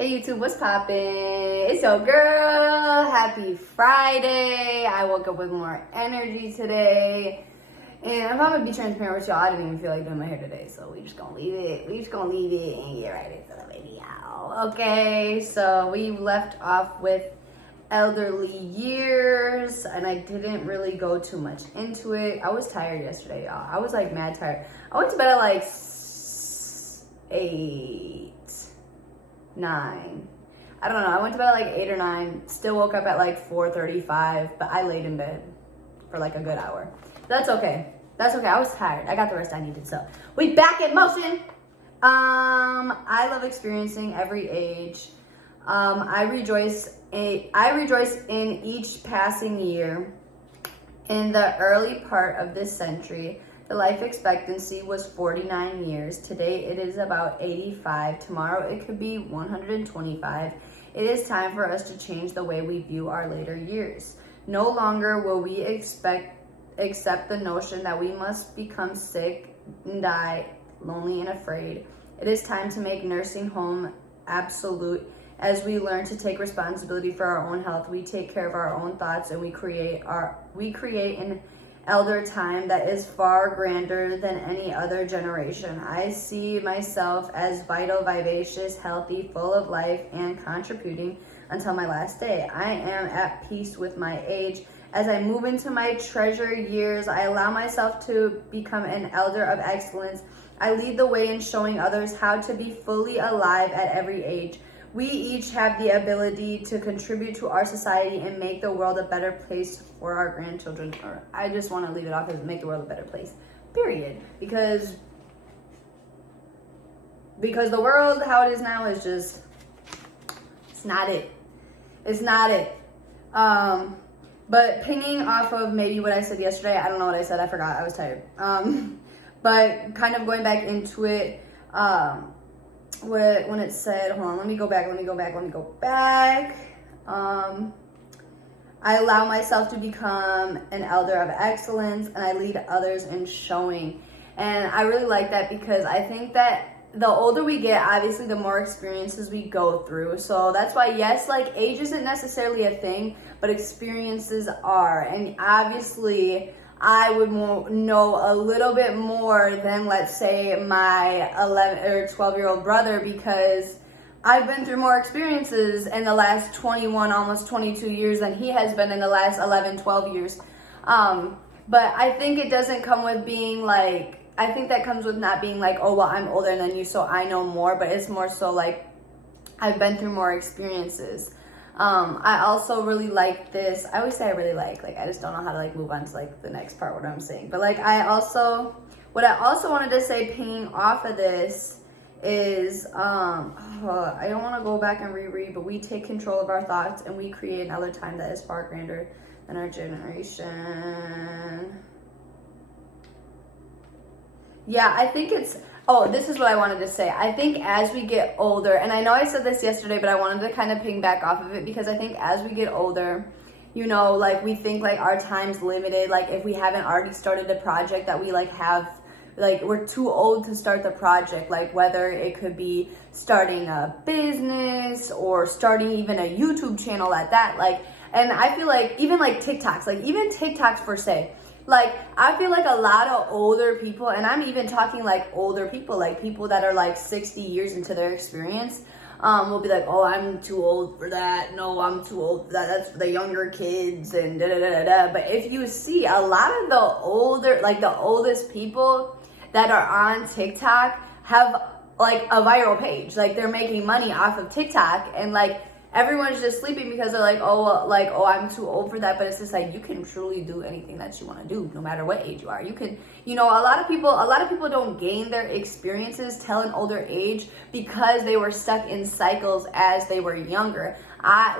Hey YouTube, what's poppin'? It's your girl. Happy Friday. I woke up with more energy today. And if I'm gonna be transparent with y'all, I didn't even feel like doing my hair today. So we just gonna leave it. We just gonna leave it and get right into the video. Okay, so we left off with elderly years and I didn't really go too much into it. I was tired yesterday, y'all. I was like mad tired. I went to bed at like 8, 9. I don't know. I went to bed at like 8 or 9. Still woke up at like 4:35, but I laid in bed for like a good hour. That's okay. That's okay. I was tired. I got the rest I needed. So we back in motion. I love experiencing every age. I rejoice in each passing year. In the early part of this century, the life expectancy was 49 years. Today it is about 85. Tomorrow it could be 125. It is time for us to change the way we view our later years. No longer will we accept the notion that we must become sick and die, lonely and afraid. It is time to make nursing home absolute. As we learn to take responsibility for our own health, we take care of our own thoughts, and we create an elder time that is far grander than any other generation. I see myself as vital, vivacious, healthy, full of life, and contributing until my last day. I am at peace with my age. As I move into my treasure years, I allow myself to become an elder of excellence. I lead the way in showing others how to be fully alive at every age. We each have the ability to contribute to our society and make the world a better place for our grandchildren. Or I just want to leave it off as make the world a better place, period. Because the world, how it is now, is just, it's not it. It's not it. But pinging off of maybe what I said yesterday, I don't know what I said, I forgot, I was tired. But kind of going back into it, when it said, hold on, let me go back. I allow myself to become an elder of excellence, and I lead others in showing. And I really like that because I think that the older we get, obviously the more experiences we go through. So that's why, yes, like age isn't necessarily a thing, but experiences are. And obviously I would know a little bit more than, let's say, my 11 or 12-year-old brother, because I've been through more experiences in the last 21, almost 22 years than he has been in the last 11, 12 years. But I think it doesn't come with being like, I think that comes with not being like, oh, well, I'm older than you, so I know more, but it's more so like I've been through more experiences. I also really like this. I always say I really like I just don't know how to like move on to like the next part, what I'm saying. But like what I also wanted to say pinging off of this is, I don't want to go back and reread, but we take control of our thoughts and we create another time that is far grander than our generation. Yeah, I think it's, this is what I wanted to say. I think as we get older, and I know I said this yesterday, but I wanted to kind of ping back off of it, because I think as we get older, you know, like we think like our time's limited. Like if we haven't already started a project that we like have, like we're too old to start the project, like whether it could be starting a business or starting even a YouTube channel at that. Like, and I feel like even like TikToks per se, like I feel like a lot of older people, and I'm even talking like older people, like people that are like 60 years into their experience, will be like, oh, I'm too old for that. No, I'm too old for that. That's for the younger kids and da da da da. But if you see a lot of the older, like the oldest people that are on TikTok have like a viral page. Like they're making money off of TikTok, and like everyone's just sleeping because they're like, oh, I'm too old for that. But it's just like, you can truly do anything that you want to do, no matter what age you are. You can, you know, a lot of people don't gain their experiences till an older age because they were stuck in cycles as they were younger. I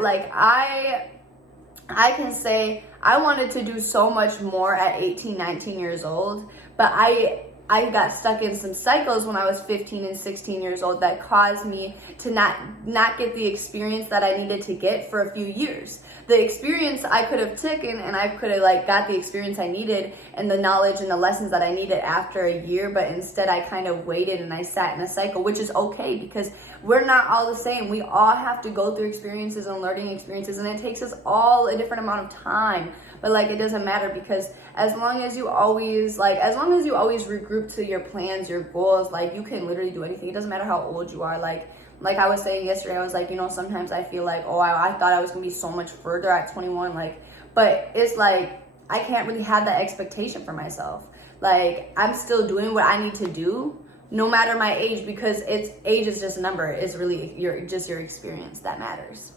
can say I wanted to do so much more at 18, 19 years old, but I I got stuck in some cycles when I was 15 and 16 years old that caused me to not get the experience that I needed to get for a few years. The experience I could have taken, and I could have like got the experience I needed and the knowledge and the lessons that I needed after a year, but instead I kind of waited and I sat in a cycle, which is okay because we're not all the same. We all have to go through experiences and learning experiences, and it takes us all a different amount of time. But like, it doesn't matter, because as long as you always regroup to your plans, your goals, like you can literally do anything. It doesn't matter how old you are. Like I was saying yesterday, I was like, sometimes I feel like, I thought I was gonna be so much further at 21, but it's like, I can't really have that expectation for myself. Like, I'm still doing what I need to do, no matter my age, because age is just a number. It's really your experience that matters.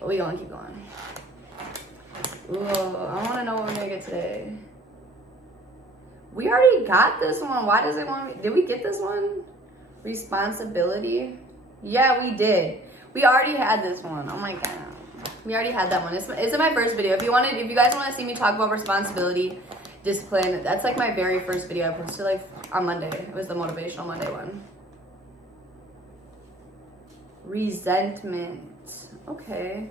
But we gonna keep going. Ooh, I wanna know what we're gonna get today. We already got this one. Why does it want me? Did we get this one? Responsibility. Yeah, we did. We already had this one. Oh my god. We already had that one. It's in my first video. If you guys want to see me talk about responsibility, discipline, that's like my very first video I posted like on Monday. It was the motivational Monday one. Resentment. Okay.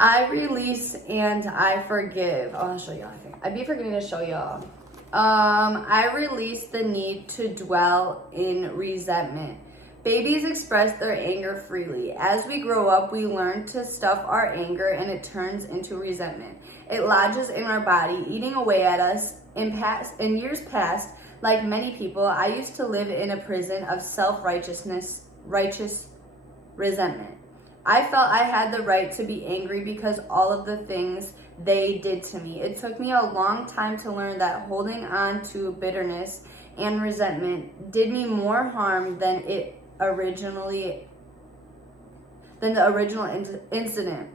I release and I forgive. Oh, I'll show y'all. I think I'd be forgetting to show y'all. I release the need to dwell in resentment. Babies express their anger freely. As we grow up, we learn to stuff our anger and it turns into resentment. It lodges in our body, eating away at us. In years past, like many people, I used to live in a prison of righteous resentment. I felt I had the right to be angry because all of the things they did to me. It took me a long time to learn that holding on to bitterness and resentment did me more harm than the original incident.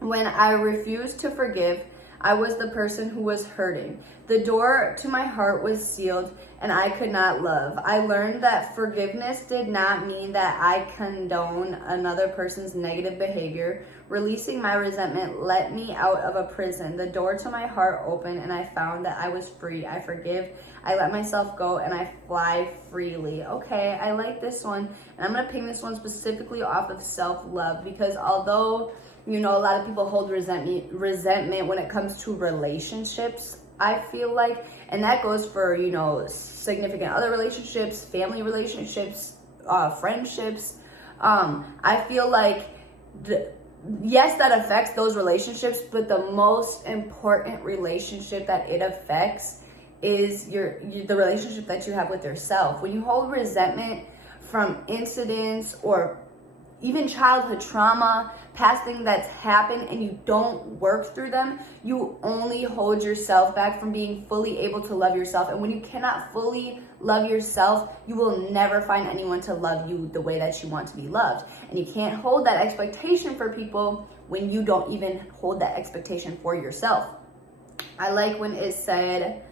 When I refused to forgive, I was the person who was hurting. The door to my heart was sealed and I could not love. I learned that forgiveness did not mean that I condone another person's negative behavior. Releasing my resentment let me out of a prison. The door to my heart opened and I found that I was free. I forgive, I let myself go, and I fly freely. Okay, I like this one. And I'm gonna ping this one specifically off of self-love, because although a lot of people hold resentment when it comes to relationships, I feel like, and that goes for, significant other relationships, family relationships, friendships. I feel like, yes, that affects those relationships, but the most important relationship that it affects is the relationship that you have with yourself. When you hold resentment from incidents or even childhood trauma, past thing that's happened, and you don't work through them, you only hold yourself back from being fully able to love yourself. And when you cannot fully love yourself, you will never find anyone to love you the way that you want to be loved. And you can't hold that expectation for people when you don't even hold that expectation for yourself. I like when it said,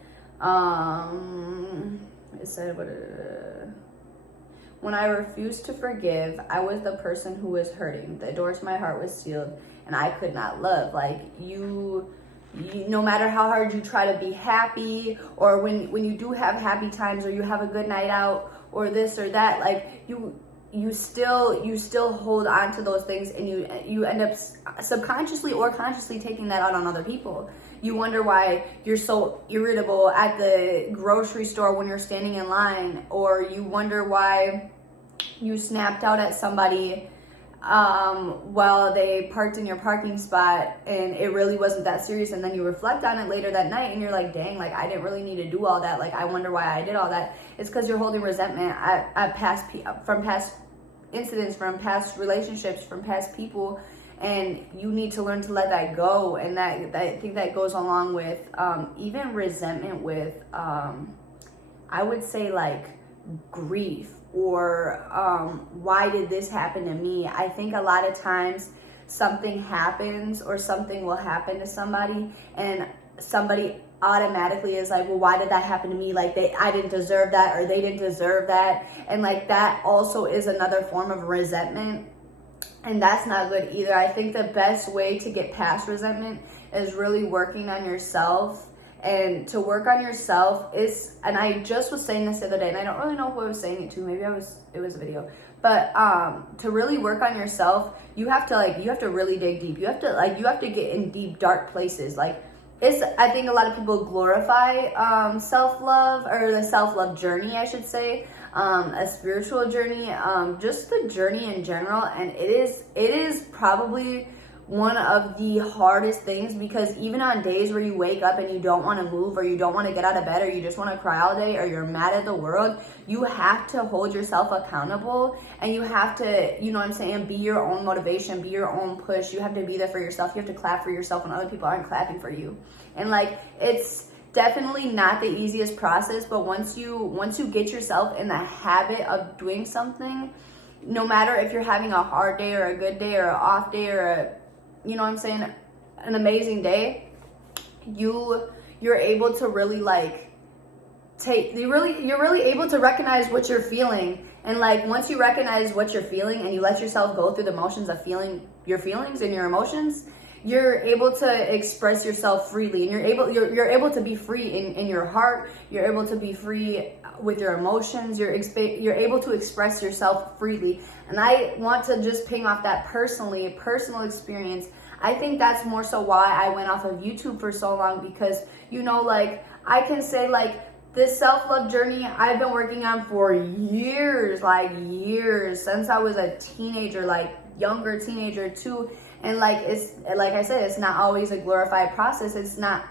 when I refused to forgive, I was the person who was hurting. The door to my heart was sealed and I could not love. Like you no matter how hard you try to be happy, or when you do have happy times, or you have a good night out, or this or that, like you still hold on to those things, and you end up subconsciously or consciously taking that out on other people. You wonder why you're so irritable at the grocery store when you're standing in line, or you wonder why you snapped out at somebody while they parked in your parking spot and it really wasn't that serious, and then you reflect on it later that night and you're like, dang, like I didn't really need to do all that, like I wonder why I did all that. It's because you're holding resentment from past incidents, from past relationships, from past people, and you need to learn to let that go. And I think that goes along with even resentment with I would say like grief, or why did this happen to me? I think a lot of times something happens, or something will happen to somebody, and somebody automatically is like, well, why did that happen to me? Like I didn't deserve that, or they didn't deserve that. And like that also is another form of resentment, and that's not good either. I think the best way to get past resentment is really working on yourself And to work on yourself is, and I just was saying this the other day, and I don't really know who I was saying it to. Maybe it was a video. But to really work on yourself, you have to really dig deep. You have to get in deep, dark places. Like, I think a lot of people glorify self-love, or the self-love journey, I should say, a spiritual journey, just the journey in general. And it is probably one of the hardest things, because even on days where you wake up and you don't want to move, or you don't want to get out of bed, or you just want to cry all day, or you're mad at the world, you have to hold yourself accountable, and you have to, you know what I'm saying, be your own motivation, be your own push. You have to be there for yourself. You have to clap for yourself when other people aren't clapping for you. And like, it's definitely not the easiest process, but once you get yourself in the habit of doing something, no matter if you're having a hard day or a good day or an off day or you know what I'm saying, an amazing day, you're able to really like you're really able to recognize what you're feeling. And like, once you recognize what you're feeling and you let yourself go through the motions of feeling your feelings and your emotions, you're able to express yourself freely, and you're able to be free in your heart. You're able to be free with your emotions. You're able to express yourself freely. And I want to just ping off that personal experience. I think that's more so why I went off of YouTube for so long, because, you know, like, I can say, like, this self-love journey I've been working on for years, since I was a teenager, like younger teenager too. And like, it's like I said, it's not always a glorified process. It's not.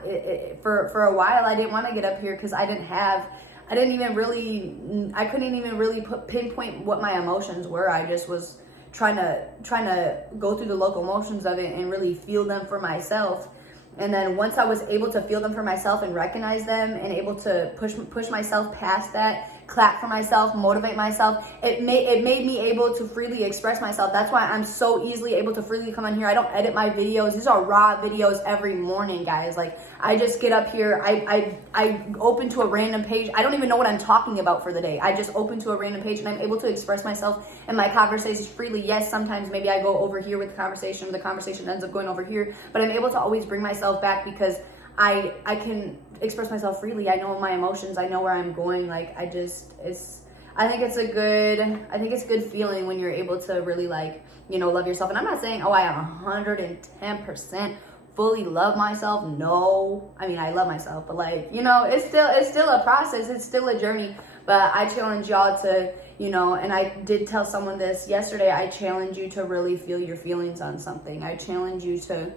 For a while, I didn't want to get up here because I couldn't even really pinpoint what my emotions were. I just was trying to go through the local motions of it and really feel them for myself. And then once I was able to feel them for myself and recognize them, and able to push myself past that, clap for myself, motivate myself, it made me able to freely express myself. That's why I'm so easily able to freely come on here. I don't edit my videos. These are raw videos every morning, guys. Like, I just get up here, I open to a random page. I don't even know what I'm talking about for the day. I just open to a random page, and I'm able to express myself and my conversations freely. Yes, sometimes maybe I go over here with the conversation ends up going over here, but I'm able to always bring myself back, because I can express myself freely. I know my emotions. I know where I'm going. Like, I think it's a good feeling when you're able to really, like, you know, love yourself. And I'm not saying, oh, I am 110% fully love myself. No, I mean, I love myself, but like, you know, it's still a process. It's still a journey. But I challenge y'all to, you know, and I did tell someone this yesterday, I challenge you to really feel your feelings on something. I challenge you to,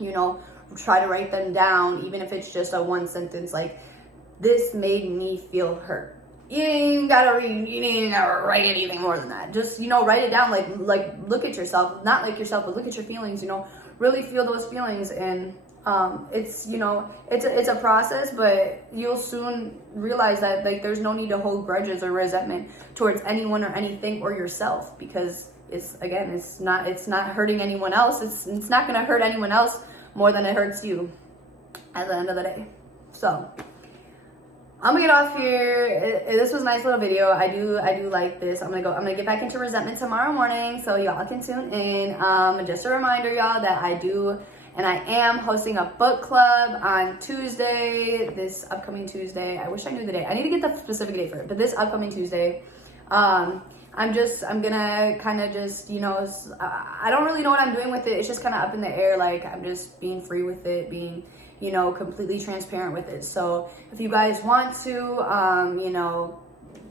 you know, try to write them down, even if it's just a one sentence, like, this made me feel hurt. You ain't gotta write anything more than that. Just, you know, write it down. Like look at yourself, not like yourself, but look at your feelings. You know, really feel those feelings. And it's, you know, it's a process, but you'll soon realize that, like, there's no need to hold grudges or resentment towards anyone or anything or yourself, because it's not hurting anyone else. It's not gonna hurt anyone else more than it hurts you at the end of the day. So I'm gonna get off here. This was a nice little video. I do like this. I'm gonna get back into resentment tomorrow morning, so y'all can tune in. Just a reminder, y'all, that I am hosting a book club on Tuesday, this upcoming Tuesday. I wish I knew the day. I need to get the specific date for it, but this upcoming Tuesday. I'm gonna kind of just, you know, I don't really know what I'm doing with it. It's just kind of up in the air. Like, I'm just being free with it, being, you know, completely transparent with it. So if you guys want to, you know,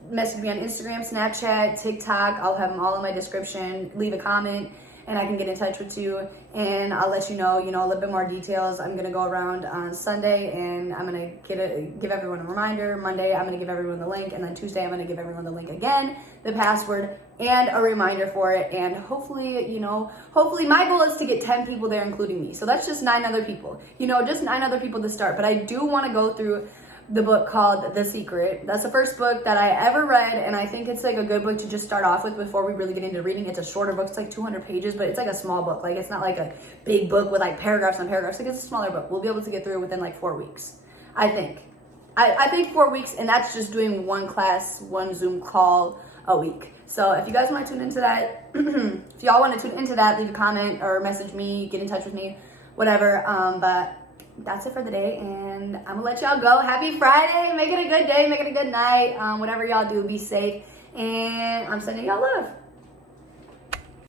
message me on Instagram, Snapchat, TikTok, I'll have them all in my description. Leave a comment and I can get in touch with you, and I'll let you know, a little bit more details. I'm gonna go around on Sunday, and I'm gonna give everyone a reminder. Monday, I'm gonna give everyone the link, and then Tuesday, I'm gonna give everyone the link again, the password, and a reminder for it. And hopefully, hopefully my goal is to get 10 people there, including me. So that's just 9 other people, just 9 other people to start. But I do want to go through the book called The Secret. That's the first book that I ever read, and I think it's like a good book to just start off with before we really get into reading. It's a shorter book. It's like 200 pages, but it's like a small book. Like, it's not like a big book with like paragraphs and paragraphs. Like, it's a smaller book. We'll be able to get through it within like 4 weeks, I think. I think 4 weeks, and that's just doing one class, one Zoom call a week. So if you guys want to tune into that, if y'all want to tune into that, leave a comment or message me, get in touch with me, whatever. But that's it for the day, and I'm gonna let y'all go. Happy Friday. Make it a good day. Make it a good night. Whatever y'all do, be safe. And I'm sending y'all love.